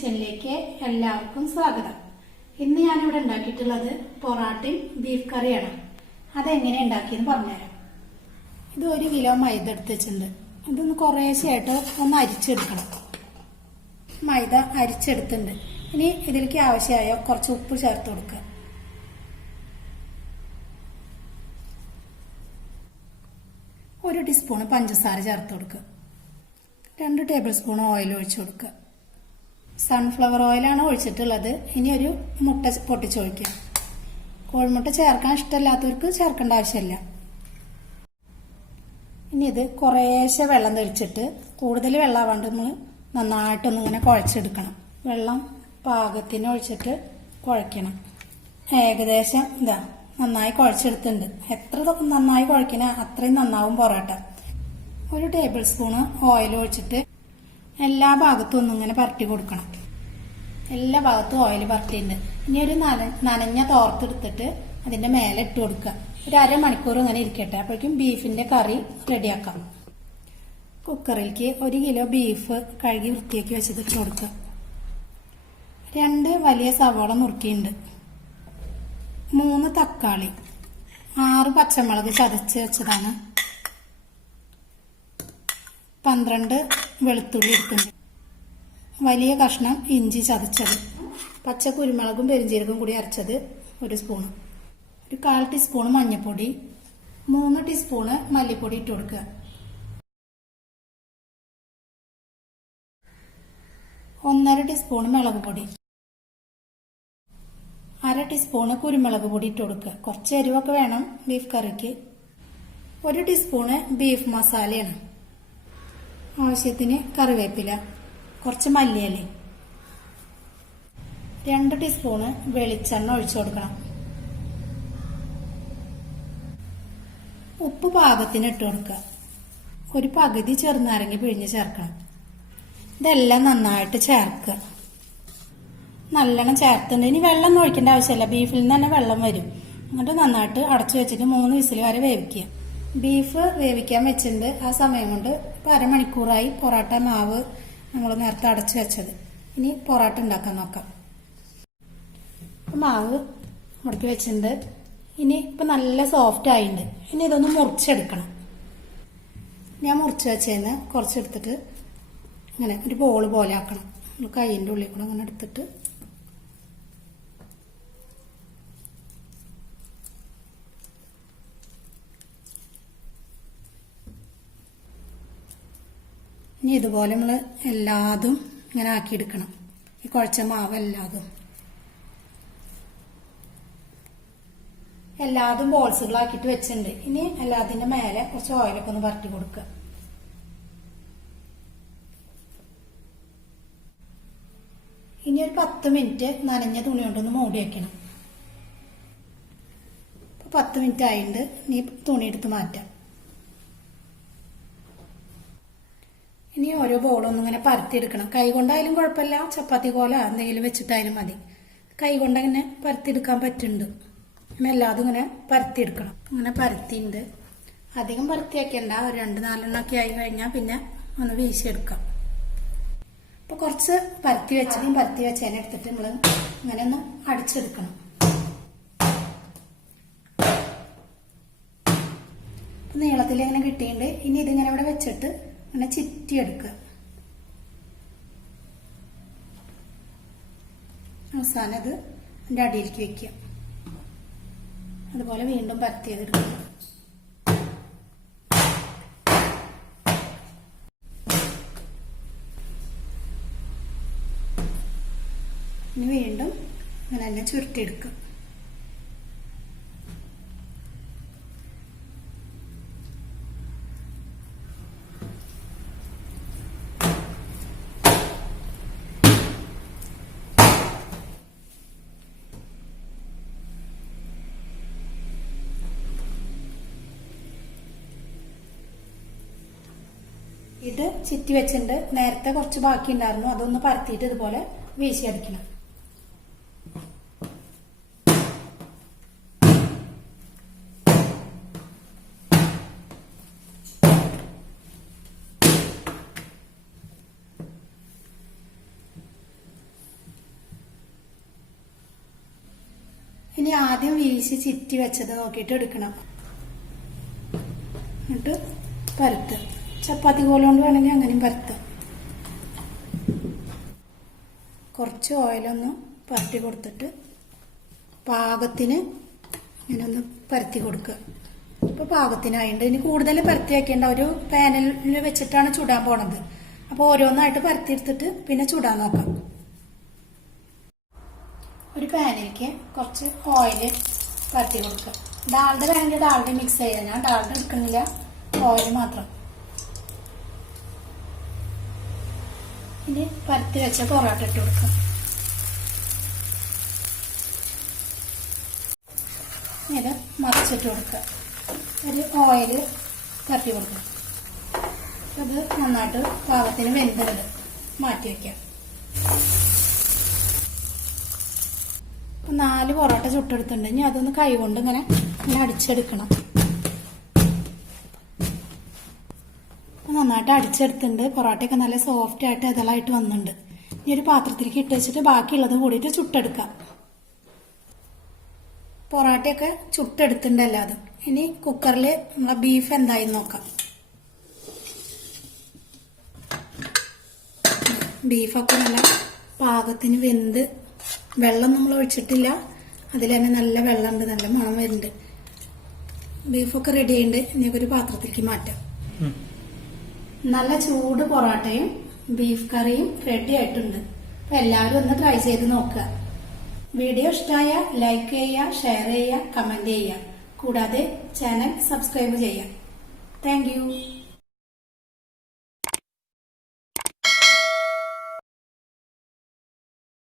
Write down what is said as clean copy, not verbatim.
കിച്ചണിലേക്ക് എല്ലാവർക്കും സ്വാഗതം. ഇന്ന് ഞാനിവിടെ ഉണ്ടാക്കിയിട്ടുള്ളത് പൊറാട്ടയും ബീഫ് കറിയാണ്. അതെങ്ങനെ ഉണ്ടാക്കിയെന്ന് പറഞ്ഞുതരാം. ഇത് 1 കിലോ മൈദ എടുത്ത് വെച്ചിട്ടുണ്ട്. ഇതൊന്ന് കുറേശ്ശെയായിട്ട് ഒന്ന് അരിച്ചെടുക്കണം. മൈദ അരിച്ചെടുത്തിട്ടുണ്ട്. ഇനി ഇതിലേക്ക് ആവശ്യമായ കുറച്ച് ഉപ്പ് ചേർത്ത് കൊടുക്കുക. ഒരു ടീസ്പൂൺ പഞ്ചസാര ചേർത്ത് കൊടുക്കുക. 2 ടേബിൾ സ്പൂൺ ഓയിൽ ഒഴിച്ചു കൊടുക്കുക. സൺഫ്ലവർ ഓയിലാണ് ഒഴിച്ചിട്ടുള്ളത്. ഇനി ഒരു മുട്ട പൊട്ടിച്ചൊഴിക്കുക. കോഴിമുട്ട ചേർക്കാൻ ഇഷ്ടമില്ലാത്തവർക്ക് ചേർക്കേണ്ട ആവശ്യമില്ല. ഇനി ഇത് കുറേശ്ശെ വെള്ളം തെളിച്ചിട്ട്, കൂടുതൽ വെള്ളമാവാണ്ട് നമ്മൾ നന്നായിട്ടൊന്നിങ്ങനെ കുഴച്ചെടുക്കണം. വെള്ളം പാകത്തിന് ഒഴിച്ചിട്ട് കുഴയ്ക്കണം. ഏകദേശം നന്നായി കുഴച്ചെടുത്തിട്ടുണ്ട്. എത്ര നന്നായി കുഴക്കണ അത്രയും നന്നാവും പൊറോട്ട. 1 ടേബിൾ സ്പൂണ് ഓയിൽ ഒഴിച്ചിട്ട് എല്ലാ ഭാഗത്തും ഒന്നിങ്ങനെ പരട്ടി കൊടുക്കണം. എല്ലാ ഭാഗത്തും ഓയിൽ പരട്ടിയിട്ടുണ്ട്. ഇനി ഒരു നനഞ്ഞ തോർത്തെടുത്തിട്ട് അതിന്റെ മേലെ ഇട്ട് കൊടുക്കുക. ഒരു അരമണിക്കൂർ ഇങ്ങനെ ഇരിക്കട്ടെ. അപ്പോഴേക്കും ബീഫിന്റെ കറി റെഡിയാക്കാം. കുക്കറിലേക്ക് 1 കിലോ ബീഫ് കഴുകി വൃത്തിയാക്കി വെച്ചത് ഇട്ട് കൊടുക്കുക. 2 വലിയ സവാള നുറുക്കിയിട്ടുണ്ട്. 3 തക്കാളി, 6 പച്ചമുളക് ചതച്ച് വെച്ചതാണ്. 12 വെളുത്തുള്ളി എടുക്കുന്നുണ്ട്. വലിയ കഷ്ണം ഇഞ്ചി ചതച്ചത്, പച്ച കുരുമുളകും പെരിഞ്ജീരകവും കൂടി അരച്ചത് 1 സ്പൂണ്, ഒരു 1/4 ടീസ്പൂൺ മഞ്ഞൾപ്പൊടി, 3 ടീസ്പൂണ് മല്ലിപ്പൊടി ഇട്ട് കൊടുക്കുക. 1/2 ടീസ്പൂൺ മുളക് പൊടി, 1/2 ടീസ്പൂണ് കുരുമുളക് പൊടി ഇട്ട് കൊടുക്കുക. കുറച്ച് എരിവൊക്കെ വേണം ബീഫ് കറിക്ക്. 1 ടീസ്പൂണ് ബീഫ് മസാലയാണ്. ആവശ്യത്തിന് കറിവേപ്പില, കുറച്ച് മല്ലിയില, 2 ടീസ്പൂണ് വെളിച്ചെണ്ണ ഒഴിച്ചു കൊടുക്കണം. ഉപ്പ് പാകത്തിന് ഇട്ട് കൊടുക്കുക. ഒരു പകുതി ചെറുനാരങ്ങ പിഴിഞ്ഞ് ചേർക്കണം. ഇതെല്ലാം നന്നായിട്ട് ചേർക്കുക. നല്ലോണം ചേർത്തുണ്ട്. ഇനി വെള്ളം ഒഴിക്കേണ്ട ആവശ്യമില്ല. ബീഫിൽ നിന്ന് തന്നെ വെള്ളം വരും. എന്നിട്ട് നന്നായിട്ട് അടച്ചു വെച്ചിട്ട് 3 വിസിൽ വരെ വേവിക്കുക. ബീഫ് വേവിക്കാൻ വെച്ചിട്ടുണ്ട്. ആ സമയം കൊണ്ട് ഇപ്പം അരമണിക്കൂറായി പൊറോട്ട മാവ് നമ്മൾ നേരത്തെ അടച്ചു വെച്ചത്. ഇനി പൊറോട്ട ഉണ്ടാക്കാൻ നോക്കാം. മാവ് മുടക്കി വെച്ചിട്ടുണ്ട്. ഇനി ഇപ്പം നല്ല സോഫ്റ്റ് ആയിട്ടുണ്ട്. ഇനി ഇതൊന്ന് മുറിച്ചെടുക്കണം. ഞാൻ മുറിച്ച് വെച്ചതിന് കുറച്ചെടുത്തിട്ട് ഇങ്ങനെ ഒരു ബോൾ പോലെ ആക്കണം. നമ്മൾ കൈയിൻ്റെ ഉള്ളിൽ കൂടെ അങ്ങനെ എടുത്തിട്ട് ഇനി ഇതുപോലെ നമ്മൾ എല്ലാതും ഇങ്ങനെ ആക്കിയെടുക്കണം. ഈ കുഴച്ച മാവ് എല്ലാതും ബോൾസുകളാക്കിയിട്ട് വെച്ചിട്ടുണ്ട്. ഇനി എല്ലാത്തിൻ്റെ മേലെ കുറച്ച് ഓയിലൊക്കെ ഒന്ന് പരട്ടി കൊടുക്കുക. ഇനി ഒരു 10 മിനിറ്റ് നനഞ്ഞ തുണി കൊണ്ടൊന്ന് മൂടി വയ്ക്കണം. 10 മിനിറ്റ് ആയിട്ടുണ്ട്. ഇനി തുണി എടുത്ത് മാറ്റാം. ഇനി ഓരോ ബോളൊന്നും ഇങ്ങനെ പരത്തിയെടുക്കണം. കൈ കൊണ്ടായാലും കുഴപ്പമില്ല, ചപ്പാത്തി കോല എന്തെങ്കിലും വെച്ചിട്ടായാലും മതി. കൈ കൊണ്ട് ഇങ്ങനെ പരത്തിയെടുക്കാൻ പറ്റുന്നുണ്ട്. അങ്ങനെ എല്ലാതും ഇങ്ങനെ പരത്തിയെടുക്കണം. ഇങ്ങനെ പരത്തിയിട്ടുണ്ട്. അധികം പരത്തിയാക്കണ്ട. ഒരു 2-4 ആയി കഴിഞ്ഞാൽ പിന്നെ ഒന്ന് വീശിയെടുക്കാം. അപ്പോൾ കുറച്ച് പരത്തി വെച്ചതിനെ എടുത്തിട്ട് നമ്മൾ ഇങ്ങനെ ഒന്ന് അടിച്ചെടുക്കണം. നീളത്തിൽ ഇങ്ങനെ കിട്ടിയിട്ടുണ്ട്. ഇനി ഇതിങ്ങനെ ഇവിടെ വെച്ചിട്ട് അങ്ങനെ ചിറ്റിയെടുക്കുക. അവസാനം അത് അതിൻ്റെ അടിയിലേക്ക് വെക്കുക. അതുപോലെ വീണ്ടും പരത്തിയതെടുക്കുക. ഇനി വീണ്ടും അങ്ങനെ തന്നെ ചുരുട്ടിയെടുക്കുക. ഇത് ചിറ്റി വെച്ചിട്ടുണ്ട്. നേരത്തെ കുറച്ച് ബാക്കി ഉണ്ടായിരുന്നു. അതൊന്ന് പരത്തിയിട്ട് ഇതുപോലെ വീശിയടിക്കണം. ഇനി ആദ്യം വീശി ചിറ്റി വെച്ചത് നോക്കിയിട്ട് എടുക്കണം. എന്നിട്ട് പരത്ത്. ചപ്പാത്തി കോലുകൊണ്ട് വേണമെങ്കിൽ അങ്ങനെയും പരത്ത്. കുറച്ച് ഓയിലൊന്ന് പരത്തി കൊടുത്തിട്ട് പാകത്തിന് ഇങ്ങനെ ഒന്ന് പരത്തി കൊടുക്കുക. ഇപ്പൊ പാകത്തിനായിട്ട് ഇനി കൂടുതൽ പരത്തി വയ്ക്കേണ്ട. ഒരു പാനിൽ വെച്ചിട്ടാണ് ചുടാൻ പോണത്. അപ്പൊ ഓരോന്നായിട്ട് പരത്തി എടുത്തിട്ട് പിന്നെ ചുടാൻ നോക്കാം. ഒരു പാനിലേക്ക് കുറച്ച് ഓയിൽ പരത്തി കൊടുക്കുക. ഡാൽഡ വേണമെങ്കിൽ ഡാൽഡ മിക്സ് ചെയ്യാം. ഞാൻ ഡാൽഡ എടുക്കുന്നില്ല, ഓയിൽ മാത്രം. ഇനി പരത്തി വെച്ച പൊറോട്ട ഇട്ട് കൊടുക്കുക. ഇത് മറിച്ചിട്ട് കൊടുക്കുക. ഒരു ഓയിൽ പരത്തി കൊടുക്കുക. അത് നന്നായിട്ട് പാകത്തിന് വെന്തത് മാറ്റി വയ്ക്കാം. 4 പൊറോട്ട ചുട്ടെടുത്തിട്ടുണ്ട്. ഇനി അതൊന്ന് കൈ കൊണ്ട് ഇങ്ങനെ അടിച്ചെടുക്കണം. നന്നായിട്ട് അടിച്ചെടുത്തിട്ടുണ്ട്. പൊറോട്ടയൊക്കെ നല്ല സോഫ്റ്റ് ആയിട്ട് ഇതളായിട്ട് വന്നിട്ടുണ്ട്. ഇനി ഒരു പാത്രത്തിലേക്ക് ഇട്ട് വെച്ചിട്ട് ബാക്കിയുള്ളത് കൂടിയിട്ട് ചുട്ടെടുക്കാം. പൊറോട്ടയൊക്കെ ചുട്ടെടുത്തിട്ടുണ്ട് എല്ലാതും. ഇനി കുക്കറിൽ നമ്മളെ ബീഫ് എന്തായി നോക്കാം. ബീഫൊക്കെ നല്ല പാകത്തിന് വെന്ത്, വെള്ളം നമ്മൾ ഒഴിച്ചിട്ടില്ല, അതിൽ തന്നെ നല്ല വെള്ളമുണ്ട്, നല്ല മണം വരുന്നുണ്ട്. ബീഫൊക്കെ റെഡി ആയിട്ടുണ്ട്. ഇനി ഒരു പാത്രത്തിലേക്ക് മാറ്റാം. നല്ല ചൂട് പൊറോട്ടയും ബീഫ് കറിയും റെഡി ആയിട്ടുണ്ട്. അപ്പൊ എല്ലാവരും ഒന്ന് ട്രൈ ചെയ്ത് നോക്കുക. വീഡിയോ ഇഷ്ടമായ ലൈക്ക് ചെയ്യുക, ഷെയർ ചെയ്യുക, കമന്റ് ചെയ്യുക. കൂടാതെ ചാനൽ സബ്സ്ക്രൈബ് ചെയ്യുക. Thank you.